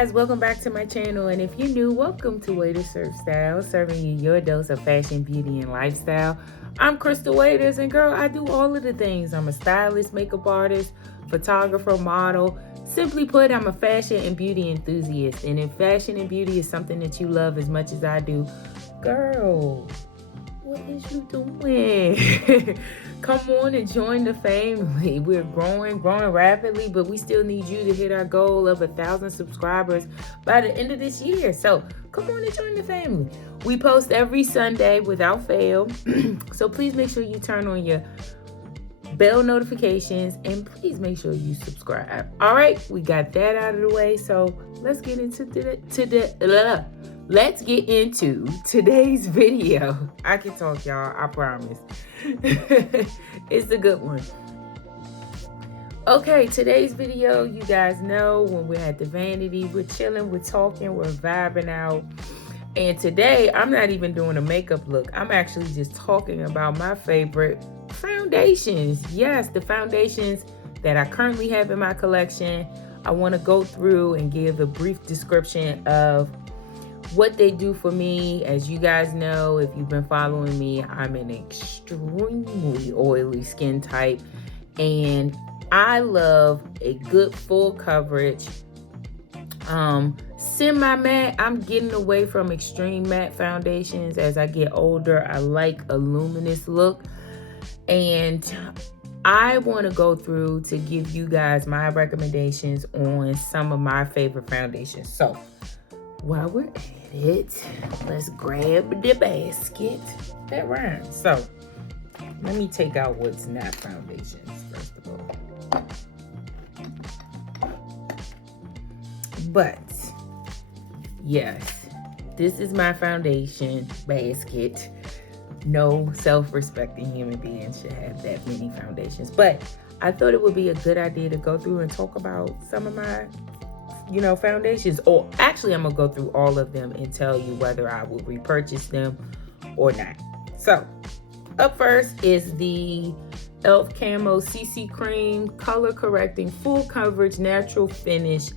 guys, welcome back to my channel, and if you're new, welcome to Waiters Serve Style, serving you your dose of fashion, beauty, and lifestyle. I'm Crystal Waiters, and girl, I do all of the things. I'm a stylist, makeup artist, photographer, model. Simply put, I'm a fashion and beauty enthusiast, and if fashion and beauty is something that you love as much as I do, girl, what is you doing? Come on and join the family. We're growing rapidly, but we still need you to hit our goal of 1,000 subscribers by the end of this year. So come on and join the family. We post every Sunday without fail. So please make sure you turn on your bell notifications and please make sure you subscribe. All right, we got that out of the way. So let's get into Let's get into today's video. I can talk, y'all, I promise. It's a good one. Okay, today's video, you guys know when we're at the vanity, we're chilling, we're talking, we're vibing out. And today, I'm not even doing a makeup look. I'm actually just talking about my favorite foundations. Yes, the foundations that I currently have in my collection. I want to go through and give a brief description of what they do for me. As you guys know, if you've been following me, I'm an extremely oily skin type, and I love a good full coverage semi-matte. I'm getting away from extreme matte foundations as I get older. I like a luminous look, and I want to go through to give you guys my recommendations on some of my favorite foundations. So while we're at it, let's grab the basket. That rhymes. So let me take out what's not foundations first of all. But yes, this is my foundation basket. No self-respecting human being should have that many foundations, but I thought it would be a good idea to go through and talk about some of my foundations. Or actually, I'm gonna go through all of them and tell you whether I will repurchase them or not. So up first is the e.l.f. Camo CC Cream Color Correcting Full Coverage Natural Finish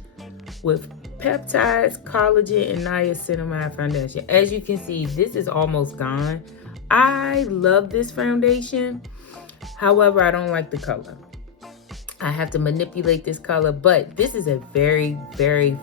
with Peptides, Collagen, and Niacinamide Foundation. As you can see, this is almost gone. I love this foundation. However, I don't like the color. I have to manipulate this color, but this is a very, very,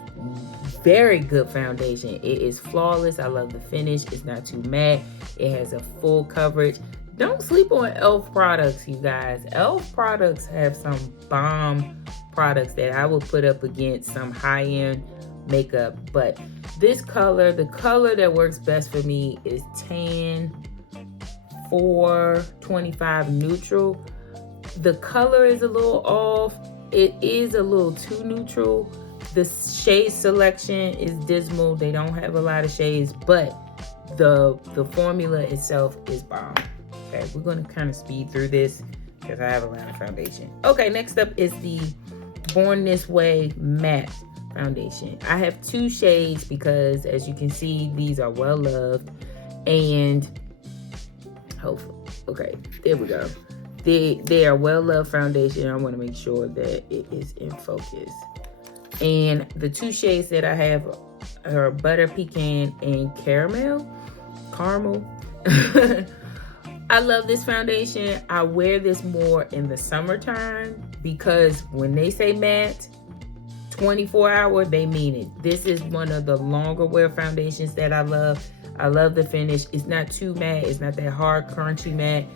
very good foundation. It is flawless. I love the finish. It's not too matte. It has a full coverage. Don't sleep on e.l.f. products, you guys. e.l.f. products have some bomb products that I will put up against some high-end makeup. But this color, the color that works best for me is Tan 425 Neutral. The color is a little off. It is a little too neutral. The shade selection is dismal. They don't have a lot of shades, but the formula itself is bomb. Okay, we're going to kind of speed through this because I have a lot of foundation. Okay, next up is the Born This Way Matte Foundation. I have two shades because, as you can see, these are well loved, and hopefully, okay, there we go. They are well-loved foundation. I want to make sure that it is in focus. And the two shades that I have are Butter Pecan and Caramel. I love this foundation. I wear this more in the summertime because when they say matte, 24 hour, they mean it. This is one of the longer wear foundations that I love. I love the finish. It's not too matte. It's not that hard, crunchy matte.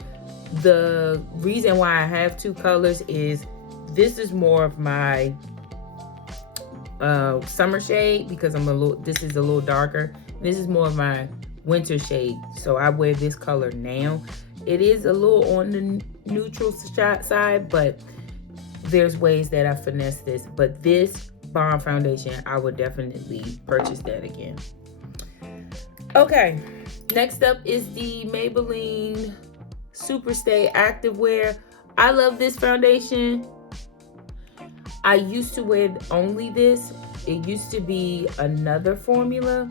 The reason why I have two colors is this is more of my summer shade because this is a little darker. This is more of my winter shade, so I wear this color now. It is a little on the neutral side, but there's ways that I finesse this. But this bomb foundation, I would definitely purchase that again. Okay, next up is the Maybelline Superstay Activewear. I love this foundation. I used to wear only this. It used to be another formula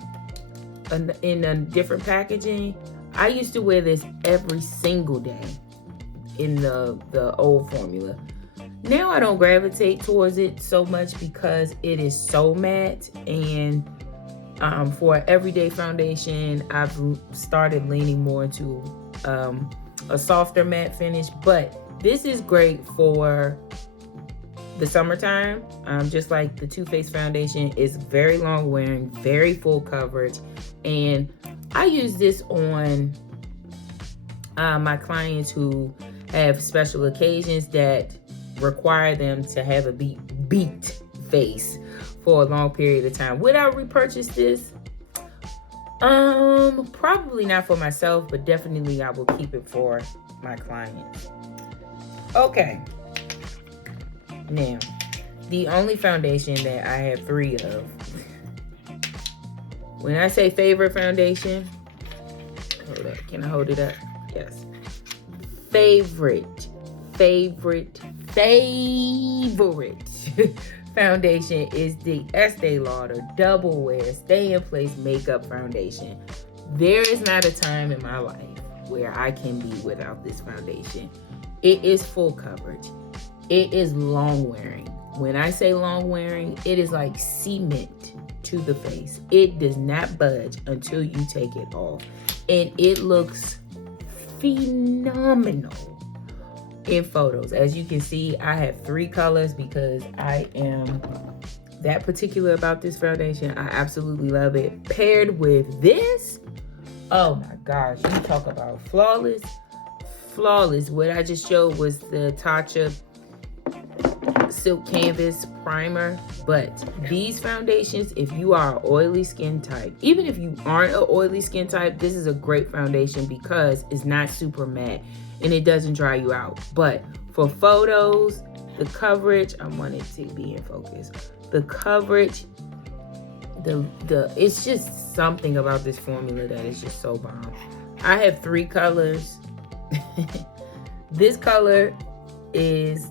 in a different packaging. I used to wear this every single day in the old formula. Now I don't gravitate towards it so much because it is so matte, and for an everyday foundation, I've started leaning more into a softer matte finish. But this is great for the summertime. Just like the Too Faced foundation is very long wearing, very full coverage, and I use this on my clients who have special occasions that require them to have a beat face for a long period of time. Would I repurchase this? Probably not for myself, but definitely I will keep it for my clients. Okay. Now, the only foundation that I have 3 of. When I say favorite foundation, hold up. Can I hold it up? Yes. Favorite foundation is the Estee Lauder Double Wear Stay in Place Makeup Foundation. There is not a time in my life where I can be without this foundation. It is full coverage. It is long wearing. When I say long wearing, it is like cement to the face. It does not budge until you take it off. And it looks phenomenal in photos. As you can see, I have 3 colors because I am that particular about this foundation. I absolutely love it. Paired with this, oh my gosh, you talk about flawless. What I just showed was the Tatcha Silk Canvas Primer. But these foundations, if you are an oily skin type, even if you aren't an oily skin type, this is a great foundation because it's not super matte and it doesn't dry you out. But for photos, the coverage, I want it to be in focus. The coverage, it's just something about this formula that is just so bomb. I have 3 colors. This color is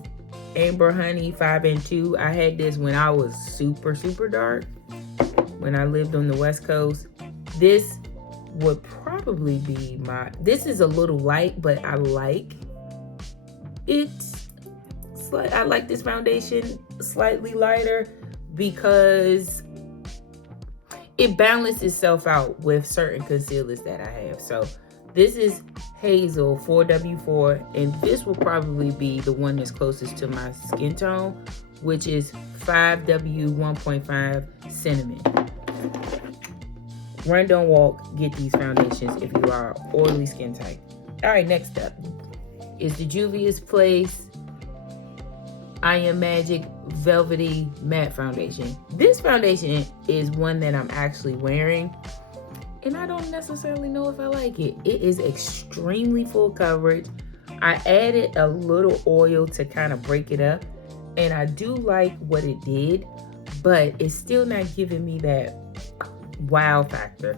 Amber Honey 5 and 2. I had this when I was super dark, when I lived on the West Coast. This would probably be this is a little light, but I like it. I like this foundation slightly lighter because it balances itself out with certain concealers that I have. So this is Hazel 4W4, and this will probably be the one that's closest to my skin tone, which is 5W 1.5 Cinnamon. Run, don't walk. Get these foundations if you are oily skin type. All right, next up is the Juvia's Place I Am Magic Velvety Matte Foundation. This foundation is one that I'm actually wearing, and I don't necessarily know if I like it. It is extremely full coverage. I added a little oil to kind of break it up, and I do like what it did, but it's still not giving me that wow factor.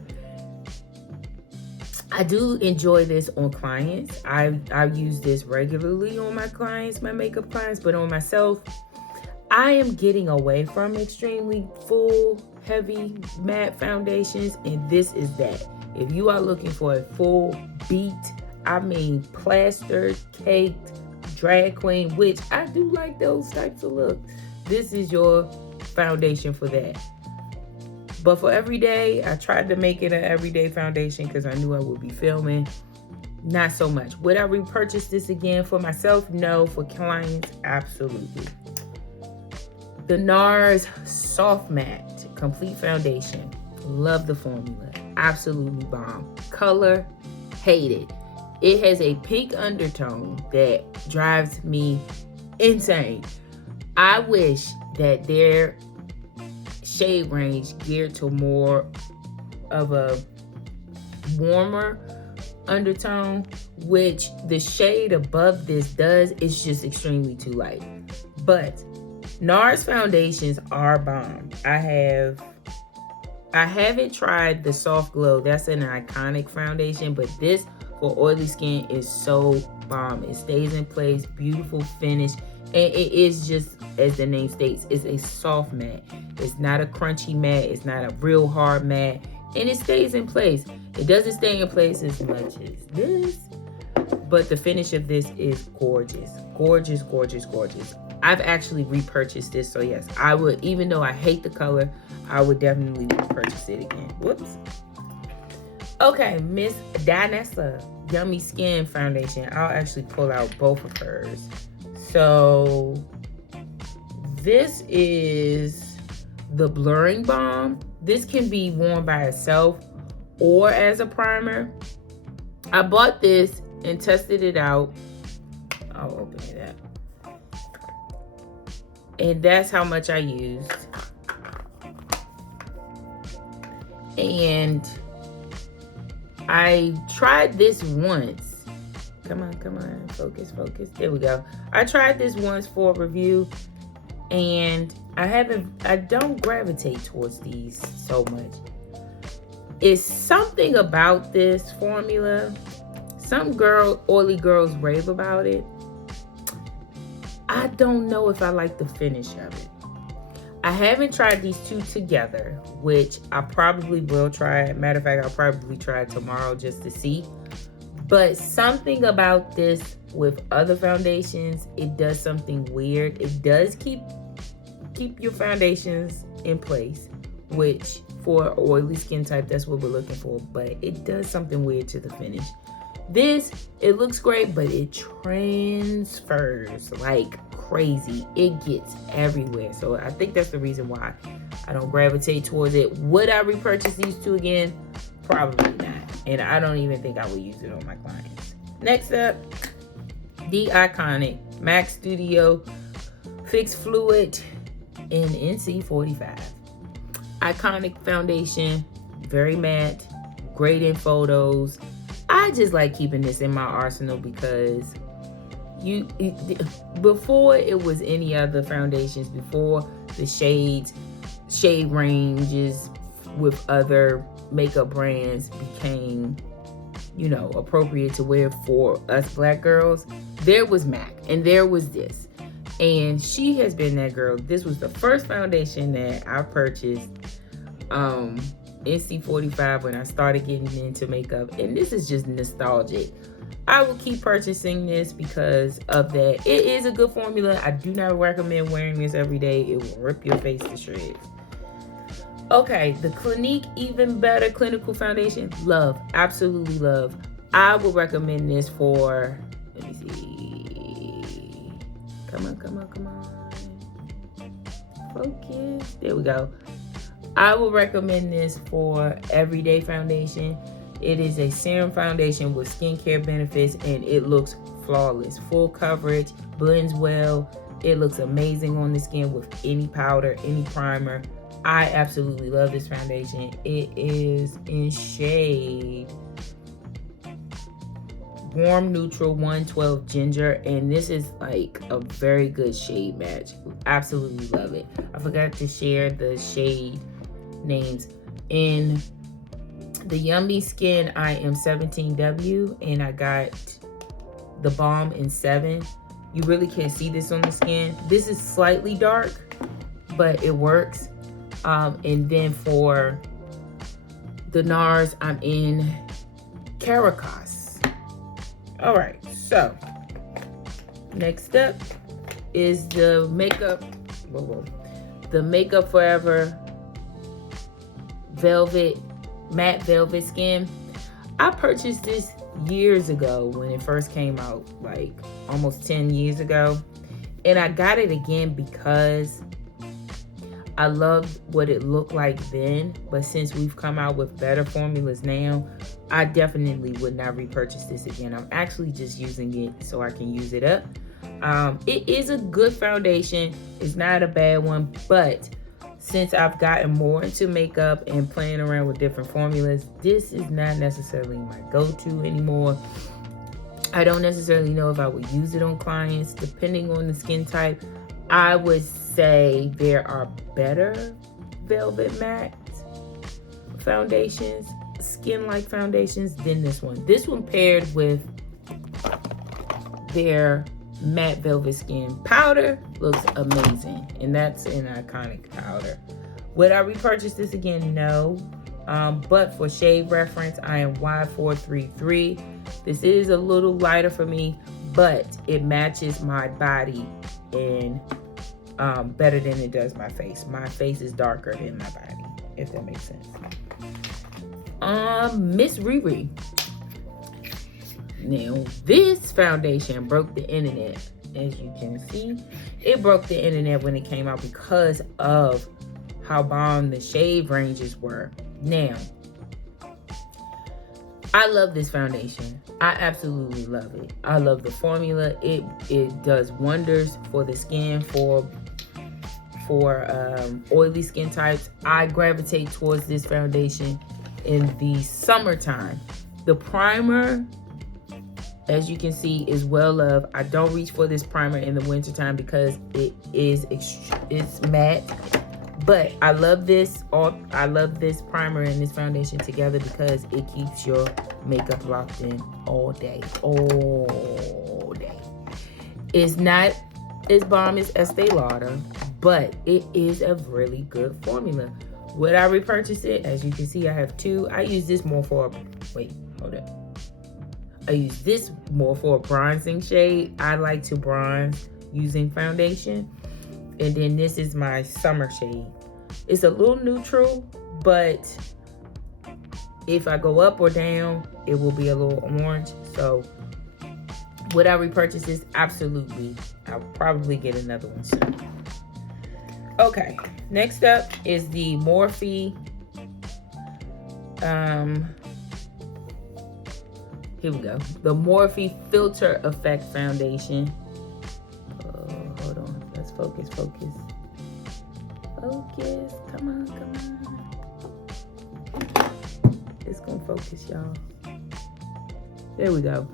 I do enjoy this on clients. I use this regularly on my clients, my makeup clients, but on myself, I am getting away from extremely full, heavy matte foundations, and this is that. If you are looking for a full beat, I mean plastered, caked, drag queen, which I do like those types of looks, this is your foundation for that. But for everyday, I tried to make it an everyday foundation because I knew I would be filming. Not so much. Would I repurchase this again for myself? No. For clients, absolutely. The NARS Soft Matte Complete Foundation. Love the formula. Absolutely bomb. Color, hate it. It has a pink undertone that drives me insane. I wish that their shade range geared to more of a warmer undertone, which the shade above this does. It's just extremely too light. But NARS foundations are bomb. I haven't tried the Soft Glow. That's an iconic foundation, but this for oily skin is so bomb. It stays in place, beautiful finish, and it is just, as the name states, it's a soft matte. It's not a crunchy matte. It's not a real hard matte, and it stays in place. It doesn't stay in place as much as this, but the finish of this is gorgeous. Gorgeous. I've actually repurchased this. So yes, I would, even though I hate the color, I would definitely repurchase it again. Whoops. Okay, Miss Danessa Yummy Skin Foundation. I'll actually pull out both of hers. So this is the Blurring Balm. This can be worn by itself or as a primer. I bought this and tested it out. I'll open it up. And that's how much I used. And I tried this once. Come on, focus. There we go. I tried this once for a review, and I don't gravitate towards these so much. It's something about this formula. Some oily girls rave about it. I don't know if I like the finish of it. I haven't tried these two together, which I probably will try. Matter of fact, I'll probably try it tomorrow just to see. But something about this with other foundations, it does something weird. It does keep your foundations in place, which for oily skin type, that's what we're looking for. But it does something weird to the finish. This, it looks great, but it transfers like crazy. It gets everywhere. So I think that's the reason why I don't gravitate towards it. Would I repurchase these two again? Probably not. And I don't even think I would use it on my clients. Next up, the iconic MAC Studio Fix Fluid in NC45. Iconic foundation, very matte, great in photos. I just like keeping this in my arsenal because before it was any other foundations, before the shade ranges with other makeup brands became, appropriate to wear for us black girls, there was MAC and there was this. And she has been that girl. This was the first foundation that I purchased. NC45 when I started getting into makeup, and this is just nostalgic. I will keep purchasing this because of that. It is a good formula. I do not recommend wearing this every day. It will rip your face to shreds. Okay, the Clinique Even Better Clinical Foundation. Love, absolutely love. I will recommend this for, let me see. Come on. Focus. There we go. I will recommend this for everyday foundation. It is a serum foundation with skincare benefits, and it looks flawless. Full coverage, blends well. It looks amazing on the skin with any powder, any primer. I absolutely love this foundation. It is in shade Warm Neutral 112 Ginger, and this is like a very good shade match. Absolutely love it. I forgot to share the shade names. In the Yummy Skin, I am 17W, and I got the balm in 7. You really can't see this on the skin. This is slightly dark, but it works. And then for the NARS, I'm in Caracas. All right, so next up is the Makeup Forever Matte Velvet Skin. I purchased this years ago when it first came out, like almost 10 years ago. And I got it again because I loved what it looked like then. But since we've come out with better formulas now, I definitely would not repurchase this again. I'm actually just using it so I can use it up. It is a good foundation. It's not a bad one, but since I've gotten more into makeup and playing around with different formulas, this is not necessarily my go-to anymore. I don't necessarily know if I would use it on clients. Depending on the skin type, I would say there are better velvet matte foundations, skin-like foundations, than this one. This one paired with their matte velvet skin powder looks amazing, and that's an iconic powder. Would I repurchase this again? No. But for shade reference, I am Y433. This is a little lighter for me, but it matches my body and better than it does my face. My face is darker than my body, if that makes sense. Miss Riri. Now, this foundation broke the internet. As you can see, it broke the internet when it came out because of how bomb the shade ranges were. Now, I love this foundation. I absolutely love it. I love the formula. It does wonders for the skin, for oily skin types. I gravitate towards this foundation in the summertime. The primer, as you can see, is well loved. I don't reach for this primer in the wintertime because it's matte. But I love this primer and this foundation together because it keeps your makeup locked in all day. All day. It's not as bomb as Estee Lauder, but it is a really good formula. Would I repurchase it? As you can see, I have two. I use this more for I use this more for a bronzing shade. I like to bronze using foundation. And then this is my summer shade. It's a little neutral, but if I go up or down, it will be a little orange. So would I repurchase this? Absolutely. I'll probably get another one soon. Okay, next up is the Morphe. Here we go. The Morphe Filter Effect Foundation. Hold on. Let's focus. Focus. Come on. It's gonna focus, y'all. There we go.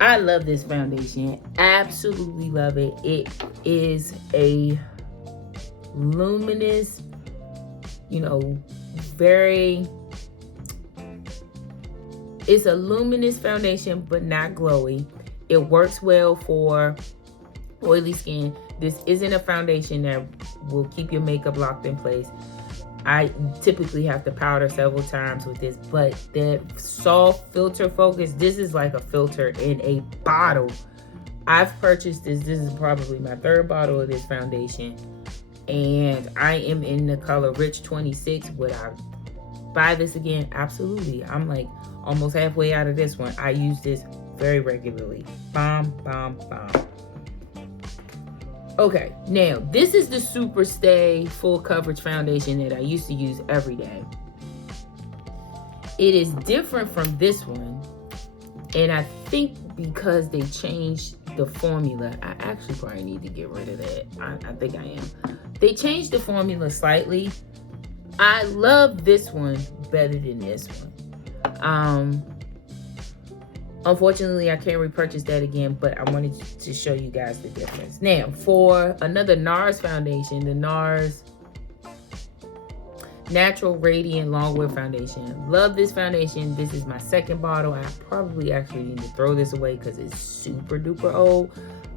I love this foundation. Absolutely love it. It is a luminous, it's a luminous foundation, but not glowy. It works well for oily skin. This isn't a foundation that will keep your makeup locked in place. I typically have to powder several times with this, but the soft filter focus, this is like a filter in a bottle. I've purchased this. This is probably my third bottle of this foundation, and I am in the color Rich 26. Would I buy this again? Absolutely. I'm like almost halfway out of this one. I use this very regularly. Bomb. Okay, now this is the Super Stay Full Coverage Foundation that I used to use every day. It is different from this one, and I think because they changed the formula, I actually probably need to get rid of that. I think I am. They changed the formula slightly. I love this one better than this one. Unfortunately, I can't repurchase that again, but I wanted to show you guys the difference. Now, for another NARS foundation, the NARS Natural Radiant Longwear Foundation. Love this foundation. This is my second bottle. I probably actually need to throw this away because it's super duper old.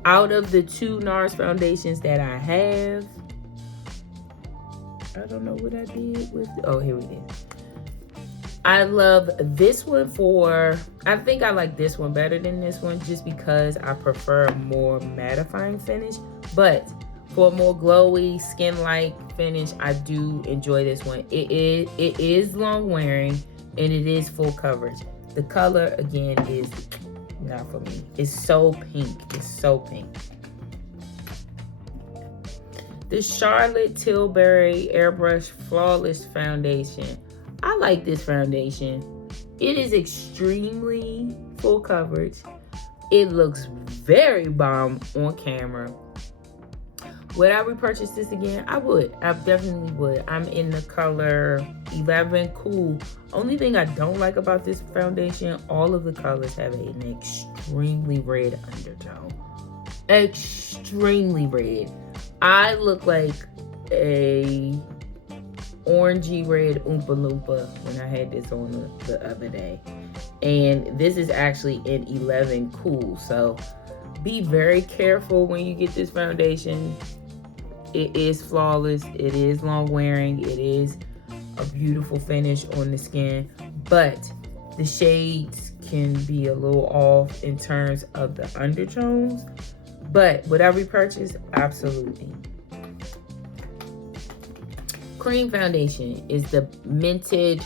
Out of the two NARS foundations that I have, I don't know what I did with it. Oh, here we go. I love this one I think I like this one better than this one just because I prefer a more mattifying finish. But for a more glowy, skin-like finish, I do enjoy this one. It is long wearing and it is full coverage. The color, again, is not for me. It's so pink. The Charlotte Tilbury Airbrush Flawless Foundation. I like this foundation. It is extremely full coverage. It looks very bomb on camera. Would I repurchase this again? I would. I definitely would. I'm in the color 11 Cool. Only thing I don't like about this foundation, all of the colors have an extremely red undertone. Extremely red. I look like a orangey red Oompa Loompa when I had this on the other day. And this is actually in 11 Cool. So be very careful when you get this foundation. It is flawless. It is long wearing. It is a beautiful finish on the skin. But the shades can be a little off in terms of the undertones. But would I repurchase? Absolutely. Cream foundation is the Mented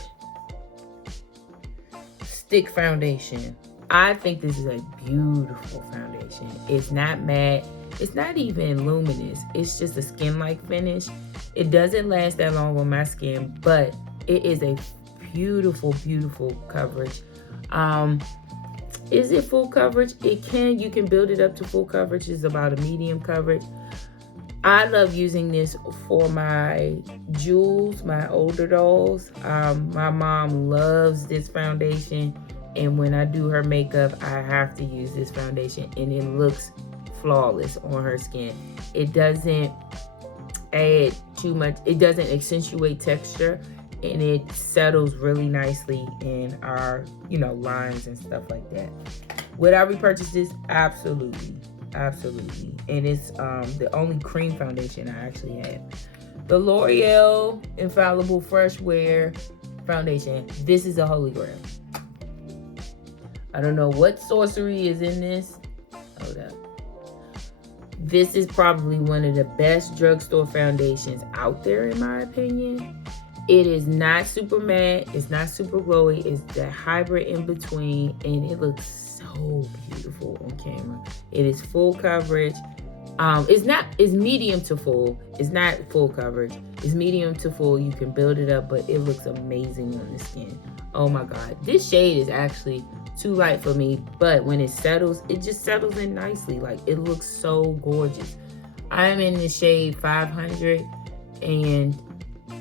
Stick Foundation. I think this is a beautiful foundation. It's not matte. It's not even luminous. It's just a skin-like finish. It doesn't last that long on my skin, but it is a beautiful, beautiful coverage. Is it full coverage? You can build it up to full coverage. It's about a medium coverage. I love using this for my jewels, my older dolls. My mom loves this foundation, and when I do her makeup, I have to use this foundation, and it looks flawless on her skin. It doesn't add too much. It doesn't accentuate texture, and it settles really nicely in our, lines and stuff like that. Would I repurchase this? Absolutely. Absolutely. And it's the only cream foundation I actually have. The L'Oreal Infallible Fresh Wear Foundation. This is a holy grail. I don't know what sorcery is in this. Hold up. This is probably one of the best drugstore foundations out there, in my opinion. It is not super matte. It's not super glowy. It's the hybrid in between, and it looks so beautiful on camera. It is full coverage. It's medium to full. It's not full coverage. It's medium to full. You can build it up, but it looks amazing on the skin. Oh my God. This shade is actually too light for me, but when it settles, it just settles in nicely. Like, it looks so gorgeous. I am in the shade 500, and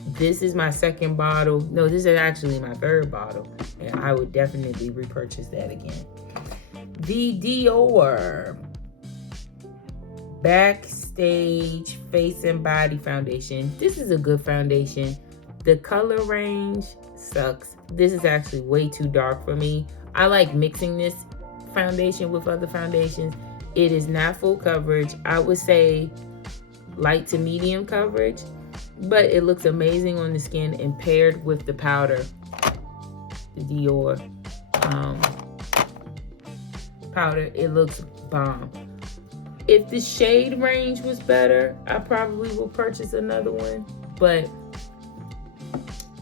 this is my second bottle. No, this is actually my third bottle, and I would definitely repurchase that again. The Dior Backstage Face and Body Foundation. This is a good foundation. The color range sucks. This is actually way too dark for me. I like mixing this foundation with other foundations. It is not full coverage. I would say light to medium coverage, but it looks amazing on the skin, and paired with the powder, the Dior powder, it looks bomb. If the shade range was better, I probably will purchase another one, but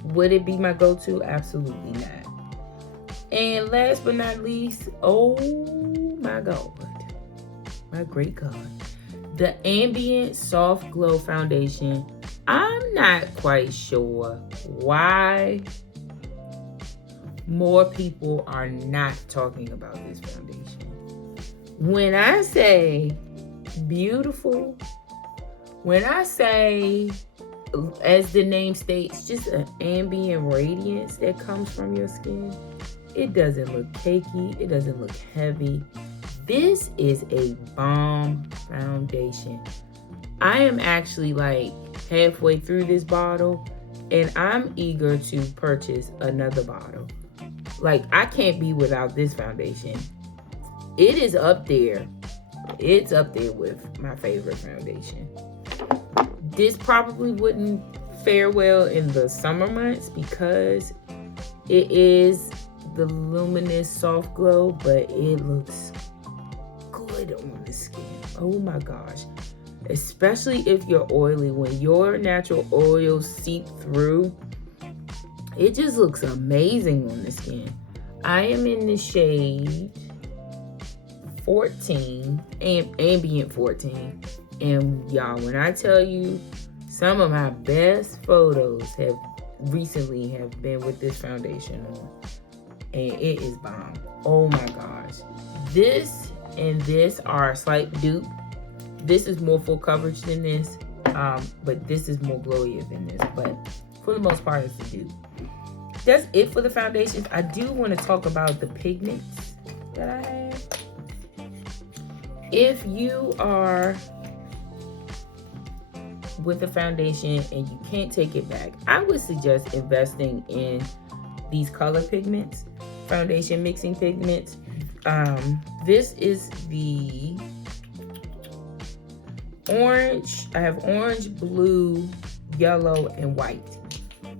would it be my go-to? Absolutely not. And last but not least, oh my God, my great God, the Ambient Soft Glow Foundation. I'm not quite sure why more people are not talking about this foundation. When I say beautiful, when I say, as the name states, just an ambient radiance that comes from your skin, it doesn't look cakey, it doesn't look heavy. This is a bomb foundation. I am actually like halfway through this bottle, and I'm eager to purchase another bottle. Like, I can't be without this foundation. It is up there. It's up there with my favorite foundation. This probably wouldn't fare well in the summer months because it is the luminous soft glow, but it looks good on the skin. Oh my gosh. Especially if you're oily. When your natural oils seep through, it just looks amazing on the skin. I am in the shade 14, ambient 14. And y'all, when I tell you, some of my best photos have been with this foundation on. And it is bomb. Oh my gosh. This and this are a slight dupe. This is more full coverage than this, but this is more glowier than this. But for the most part, it's a dupe. That's it for the foundations. I do want to talk about the pigments that I have. If you are with a foundation and you can't take it back, I would suggest investing in these color pigments, foundation mixing pigments. This is the orange. I have orange, blue, yellow, and white.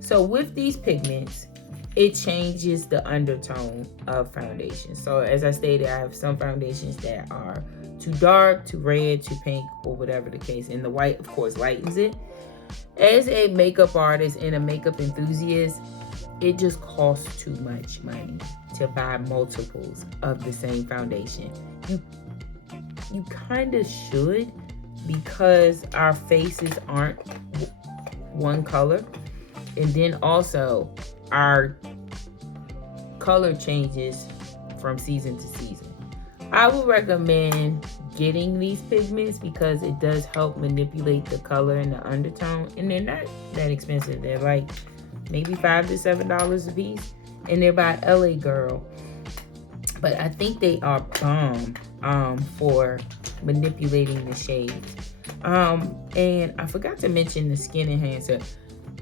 So with these pigments, it changes the undertone of foundation. So as I stated, I have some foundations that are too dark, too red, too pink, or whatever the case. And the white, of course, lightens it. As a makeup artist and a makeup enthusiast, it just costs too much money to buy multiples of the same foundation. You kind of should, because our faces aren't one color. And then also our color changes from season to season. I would recommend getting these pigments because it does help manipulate the color and the undertone. And they're not that expensive. They're like maybe $5 to $7 a piece. And they're by LA Girl. But I think they are bomb for manipulating the shades. And I forgot to mention the skin enhancer.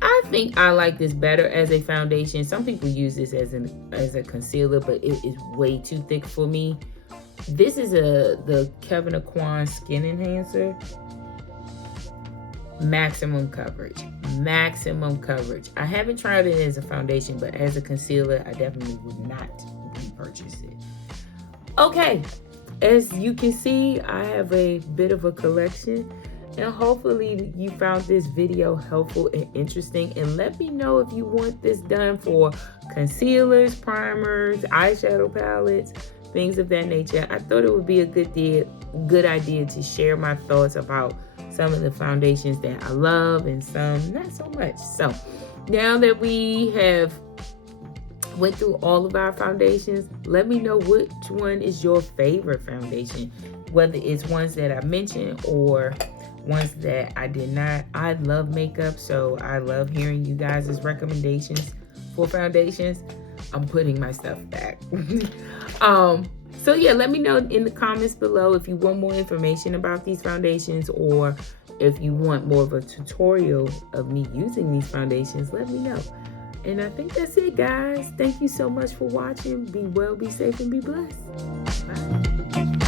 I think I like this better as a foundation. Some people use this as a concealer, but it is way too thick for me. This is the Kevin Aquan skin enhancer. Maximum coverage. I haven't tried it as a foundation, but as a concealer, I definitely would not repurchase it. Okay, as you can see, I have a bit of a collection. And hopefully you found this video helpful and interesting. And let me know if you want this done for concealers, primers, eyeshadow palettes, things of that nature. I thought it would be a good idea to share my thoughts about some of the foundations that I love and some not so much. So now that we have went through all of our foundations, let me know which one is your favorite foundation, whether it's ones that I mentioned or ones that I did not. I love makeup, so I love hearing you guys' recommendations for foundations. I'm putting my stuff back. So yeah, let me know in the comments below if you want more information about these foundations, or if you want more of a tutorial of me using these foundations. Let me know. And I think that's it, guys. Thank you so much for watching. Be well, be safe, and be blessed. Bye.